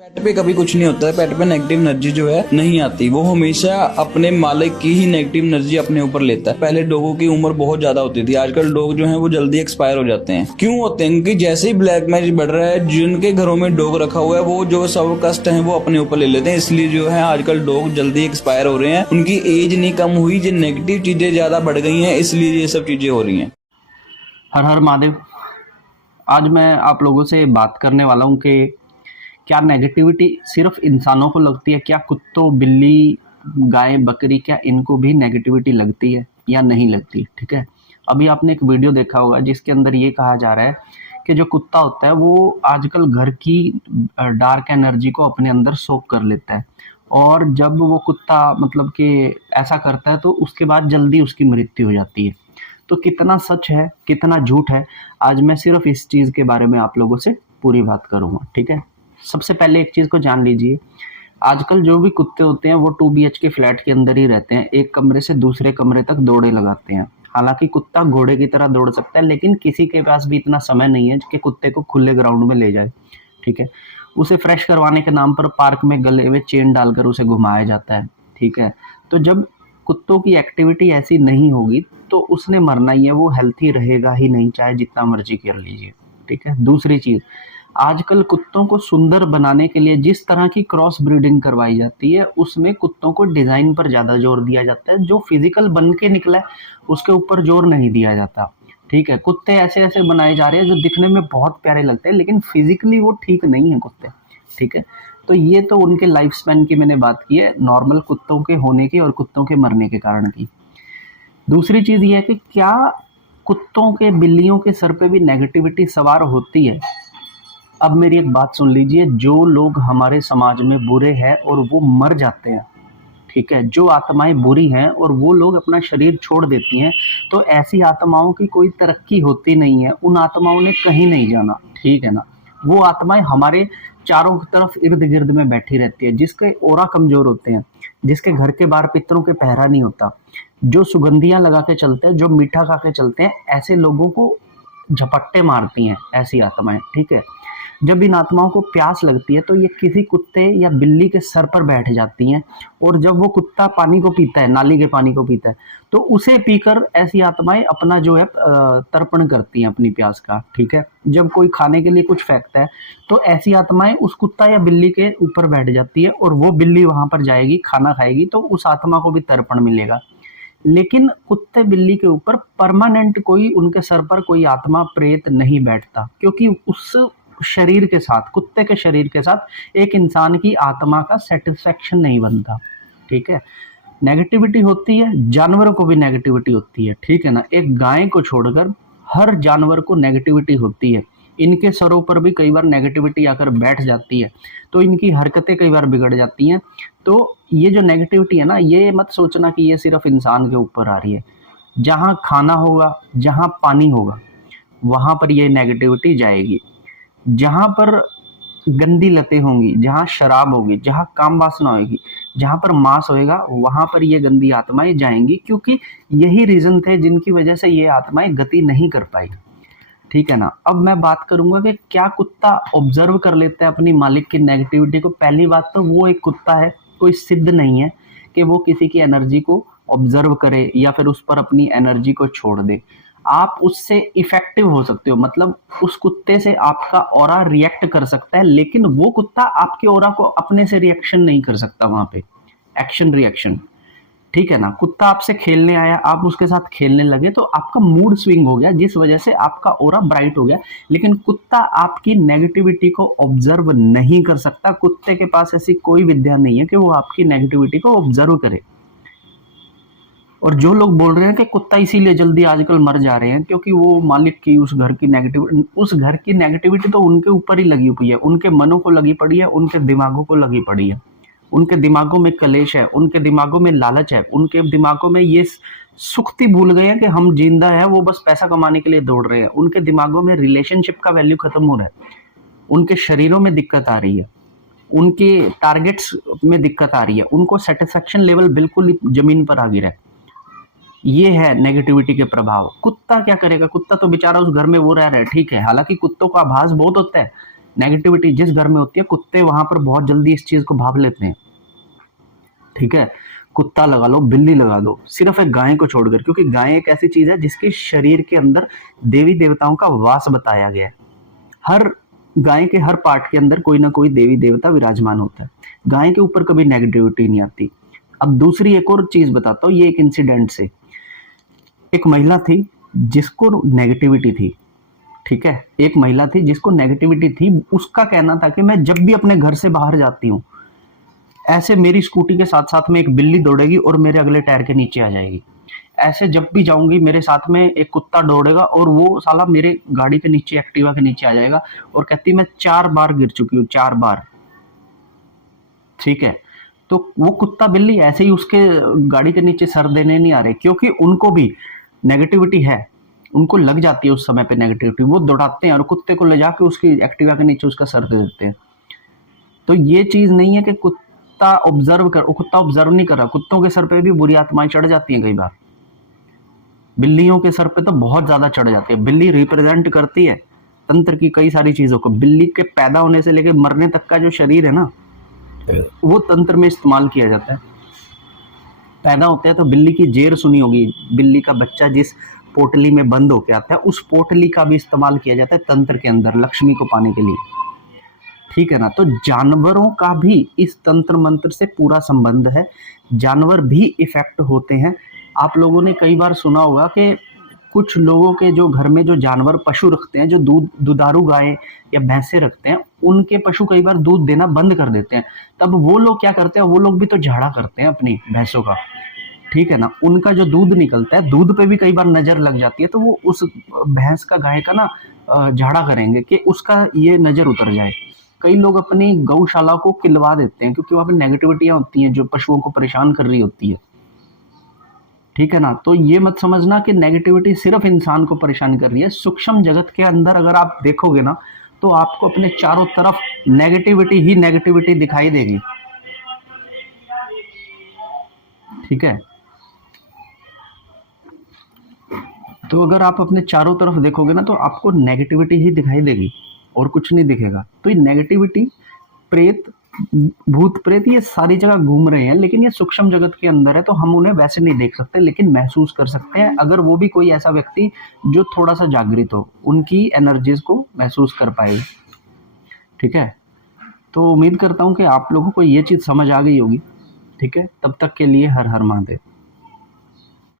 पेट पे कभी कुछ नहीं होता है। पेट पे नेगेटिव एनर्जी जो है नहीं आती, वो हमेशा अपने मालिक की ही नेगेटिव एनर्जी अपने ऊपर लेता है। पहले डॉगों की उम्र बहुत ज्यादा होती थी, आजकल डॉग जो है वो जल्दी एक्सपायर हो जाते हैं। क्यों होते हैं? क्योंकि जैसे ही ब्लैक मैजिक बढ़ रहा है, जिनके घरों में डॉग रखा हुआ है वो जो सब कष्ट है वो अपने ऊपर ले लेते हैं। इसलिए जो है आजकल डॉग जल्दी एक्सपायर हो रहे हैं। उनकी एज नहीं कम हुई, जो नेगेटिव चीजें ज्यादा बढ़ गई हैं, इसलिए ये सब चीजें हो रही हैं। हर हर महादेव। आज मैं आप लोगों से बात करने वाला हूँ कि क्या नेगेटिविटी सिर्फ इंसानों को लगती है? क्या कुत्तों, बिल्ली, गाय, बकरी, क्या इनको भी नेगेटिविटी लगती है या नहीं लगती? ठीक है, अभी आपने एक वीडियो देखा होगा जिसके अंदर ये कहा जा रहा है कि जो कुत्ता होता है वो आजकल घर की डार्क एनर्जी को अपने अंदर सोख कर लेता है, और जब वो कुत्ता मतलब कि ऐसा करता है तो उसके बाद जल्दी उसकी मृत्यु हो जाती है। तो कितना सच है, कितना झूठ है, आज मैं सिर्फ इस चीज़ के बारे में आप लोगों से पूरी बात करूँगा। ठीक है, सबसे पहले एक चीज़ को जान लीजिए, आजकल जो भी कुत्ते होते हैं वो 2 BHK फ्लैट के अंदर ही रहते हैं, एक कमरे से दूसरे कमरे तक दौड़े लगाते हैं। हालांकि कुत्ता घोड़े की तरह दौड़ सकता है, लेकिन किसी के पास भी इतना समय नहीं है कि कुत्ते को खुले ग्राउंड में ले जाए। ठीक है, उसे फ्रेश करवाने के नाम पर पार्क में गले में चेन डालकर उसे घुमाया जाता है। ठीक है, तो जब कुत्तों की एक्टिविटी ऐसी नहीं होगी तो उसने मरना ही है, वो हेल्थी रहेगा ही नहीं, चाहे जितना मर्जी कर लीजिए। ठीक है, दूसरी चीज़, आजकल कुत्तों को सुंदर बनाने के लिए जिस तरह की क्रॉस ब्रीडिंग करवाई जाती है उसमें कुत्तों को डिज़ाइन पर ज़्यादा जोर दिया जाता है, जो फिजिकल बन के निकला है उसके ऊपर जोर नहीं दिया जाता। ठीक है, कुत्ते ऐसे ऐसे बनाए जा रहे हैं जो दिखने में बहुत प्यारे लगते हैं, लेकिन फिजिकली वो ठीक नहीं है कुत्ते। ठीक है, तो ये तो उनके लाइफ स्पैन की मैंने बात की है, नॉर्मल कुत्तों के होने की और कुत्तों के मरने के कारण की। दूसरी चीज़ ये है कि क्या कुत्तों के, बिल्लियों के सर पे भी नेगेटिविटी सवार होती है? अब मेरी एक बात सुन लीजिए, जो लोग हमारे समाज में बुरे हैं और वो मर जाते हैं, ठीक है, जो आत्माएं बुरी हैं और वो लोग अपना शरीर छोड़ देती हैं, तो ऐसी आत्माओं की कोई तरक्की होती नहीं है, उन आत्माओं ने कहीं नहीं जाना। ठीक है ना, वो आत्माएं हमारे चारों तरफ इर्द गिर्द में बैठी रहती है, जिसके ओरा कमजोर होते हैं, जिसके घर के बाहर पितरों के पहरा नहीं होता, जो सुगंधियां लगा के चलते हैं, जो मीठा खा के चलते हैं, ऐसे लोगों को झपट्टे मारती हैं ऐसी आत्माएं। ठीक है, जब इन आत्माओं को प्यास लगती है तो ये किसी कुत्ते या बिल्ली के सर पर बैठ जाती हैं, और जब वो कुत्ता पानी को पीता है, नाली के पानी को पीता है, तो उसे पीकर ऐसी आत्माएं अपना जो है तर्पण करती हैं अपनी प्यास का। ठीक है, जब कोई खाने के लिए कुछ फेंकता है तो ऐसी आत्माएं उस कुत्ता या बिल्ली के ऊपर बैठ जाती है, और वो बिल्ली वहां पर जाएगी, खाना खाएगी, तो उस आत्मा को भी तर्पण मिलेगा। लेकिन कुत्ते बिल्ली के ऊपर परमानेंट कोई, उनके सर पर कोई आत्मा प्रेत नहीं बैठता, क्योंकि उस शरीर के साथ, कुत्ते के शरीर के साथ एक इंसान की आत्मा का सेटिस्फेक्शन नहीं बनता। ठीक है, नेगेटिविटी होती है, जानवरों को भी नेगेटिविटी होती है। ठीक है ना, एक गाय को छोड़कर हर जानवर को नेगेटिविटी होती है, इनके सरों पर भी कई बार नेगेटिविटी आकर बैठ जाती है, तो इनकी हरकतें कई बार बिगड़ जाती हैं। तो ये जो नेगेटिविटी है ना, ये मत सोचना कि ये सिर्फ इंसान के ऊपर आ रही है। जहाँ खाना होगा, जहाँ पानी होगा, वहाँ पर ये नेगेटिविटी जाएगी। जहाँ पर गंदी लतें होंगी, जहाँ शराब होगी, जहाँ काम वासना होगी, जहाँ पर मांस होएगा, वहाँ पर ये गंदी आत्माएं जाएंगी, क्योंकि यही रीजन थे जिनकी वजह से ये आत्माएं गति नहीं कर पाई। ठीक है ना, अब मैं बात करूंगा कि क्या कुत्ता ऑब्जर्व कर लेता है अपनी मालिक की नेगेटिविटी को? पहली बात तो वो एक कुत्ता है, कोई सिद्ध नहीं है कि वो किसी की एनर्जी को ऑब्जर्व करे या फिर उस पर अपनी एनर्जी को छोड़ दे। आप उससे इफेक्टिव हो सकते हो, मतलब उस कुत्ते से आपका ऑरा रिएक्ट कर सकता है, लेकिन वो कुत्ता आपके ऑरा को अपने से रिएक्शन नहीं कर सकता वहां पे, एक्शन रिएक्शन। ठीक है ना, कुत्ता आपसे खेलने आया, आप उसके साथ खेलने लगे तो आपका मूड स्विंग हो गया, जिस वजह से आपका ऑरा ब्राइट हो गया, लेकिन कुत्ता आपकी नेगेटिविटी को ऑब्जर्व नहीं कर सकता। कुत्ते के पास ऐसी कोई विद्या नहीं है कि वो आपकी नेगेटिविटी को ऑब्जर्व करे। और जो लोग बोल रहे हैं कि कुत्ता इसीलिए जल्दी आजकल मर जा रहे हैं क्योंकि वो मालिक की, उस घर की नेगेटिविटी तो उनके ऊपर ही लगी हुई है, उनके मनों को लगी पड़ी है, उनके दिमागों को लगी पड़ी है। उनके दिमागों में कलेश है, उनके दिमागों में लालच है, उनके दिमागों में ये सुक्ति भूल गए हैं कि हम जिंदा है, वो बस पैसा कमाने के लिए दौड़ रहे हैं। उनके दिमागों में रिलेशनशिप का वैल्यू खत्म हो रहा है, उनके शरीरों में दिक्कत आ रही है, उनके टारगेट्स में दिक्कत आ रही है, उनको सेटिस्फेक्शन लेवल बिल्कुल जमीन पर आ गिरा है। ये है नेगेटिविटी के प्रभाव। कुत्ता क्या करेगा? कुत्ता तो बेचारा उस घर में वो रह रहा है, ठीक है, हालांकि कुत्तों का आभास बहुत होता है, नेगेटिविटी जिस घर में होती है, कुत्ते वहां पर बहुत जल्दी इस चीज को भाप लेते हैं। ठीक है, कुत्ता लगा लो, बिल्ली लगा दो, सिर्फ एक गाय को छोड़कर, क्योंकि गाय एक ऐसी चीज है जिसके शरीर के अंदर देवी देवताओं का वास बताया गया है। हर गाय के हर पार्ट के अंदर कोई ना कोई देवी देवता विराजमान होता है। गाय के ऊपर कभी नेगेटिविटी नहीं आती। अब दूसरी एक और चीज बताता हूँ, ये एक इंसिडेंट से। एक महिला थी जिसको नेगेटिविटी थी। ठीक है, एक महिला थी जिसको नेगेटिविटी थी। उसका कहना था कि मैं जब भी अपने घर से बाहर जाती हूँ, ऐसे मेरी स्कूटी के साथ साथ में एक बिल्ली दौड़ेगी और मेरे अगले टायर के नीचे आ जाएगी। ऐसे जब भी जाऊंगी मेरे साथ में एक कुत्ता दौड़ेगा और वो साला मेरे गाड़ी के नीचे, एक्टिवा के नीचे आ जाएगा। और कहती मैं 4 बार गिर चुकी हूँ, 4 बार। ठीक है, तो वो कुत्ता बिल्ली ऐसे ही उसके गाड़ी के नीचे सर देने नहीं आ रहे, क्योंकि उनको भी नेगेटिविटी है, उनको लग जाती है उस समय पे नेगेटिविटी। वो दौड़ाते हैं और कुत्ते को ले जाके उसकी एक्टिवा के नीचे उसका सर दे देते हैं। तो ये चीज नहीं है कि कुत्ता ऑब्जर्व कर, कुत्ता ऑब्जर्व नहीं कर रहा। कुत्तों के सर पे भी बुरी आत्माएं चढ़ जाती हैं कई बार। बिल्लियों के सर पे तो बहुत ज्यादा चढ़ जाती है। बिल्ली रिप्रेजेंट करती है तंत्र की कई सारी चीजों को। बिल्ली के पैदा होने से लेकर मरने तक का जो शरीर है ना, वो तंत्र में इस्तेमाल किया जाता है। पैदा होते हैं तो बिल्ली की जेर सुनी होगी, बिल्ली का बच्चा जिस पोटली में बंद होके आता है, उस पोटली का भी इस्तेमाल किया जाता है तंत्र के अंदर लक्ष्मी को पाने के लिए। ठीक है ना, तो जानवरों का भी इस तंत्र मंत्र से पूरा संबंध है। जानवर भी इफेक्ट होते हैं। आप लोगों ने कई बार सुना होगा कि कुछ लोगों के जो घर में जो जानवर पशु रखते हैं, जो दुधारू गायें या भैंसे रखते हैं, उनके पशु कई बार दूध देना बंद कर देते हैं। तब वो लोग क्या करते हैं, वो लोग भी तो झाड़ा करते हैं अपनी भैंसों का। ठीक है ना, उनका जो दूध निकलता है, दूध पे भी कई बार नजर लग जाती है, तो वो उस भैंस का, गाय का ना झाड़ा करेंगे कि उसका ये नजर उतर जाए। कई लोग अपनी गौशाला को किलवा देते हैं क्योंकि वहां पे नेगेटिविटियां होती हैं जो पशुओं को परेशान कर रही होती है। ठीक है ना, तो ये मत समझना कि नेगेटिविटी सिर्फ इंसान को परेशान कर रही है। सूक्ष्म जगत के अंदर अगर आप देखोगे ना, तो आपको अपने चारों तरफ नेगेटिविटी ही नेगेटिविटी दिखाई देगी। ठीक है, तो अगर आप अपने चारों तरफ देखोगे ना, तो आपको नेगेटिविटी ही दिखाई देगी और कुछ नहीं दिखेगा। तो ये नेगेटिविटी, प्रेत, भूत प्रेत, ये सारी जगह घूम रहे हैं, लेकिन ये सूक्ष्म जगत के अंदर है, तो हम उन्हें वैसे नहीं देख सकते, लेकिन महसूस कर सकते हैं। अगर वो भी कोई ऐसा व्यक्ति जो थोड़ा सा जागृत हो, उनकी एनर्जीज को महसूस कर पाएगा। ठीक है, तो उम्मीद करता हूँ कि आप लोगों को ये चीज़ समझ आ गई होगी। ठीक है, तब तक के लिए हर हर महादेव।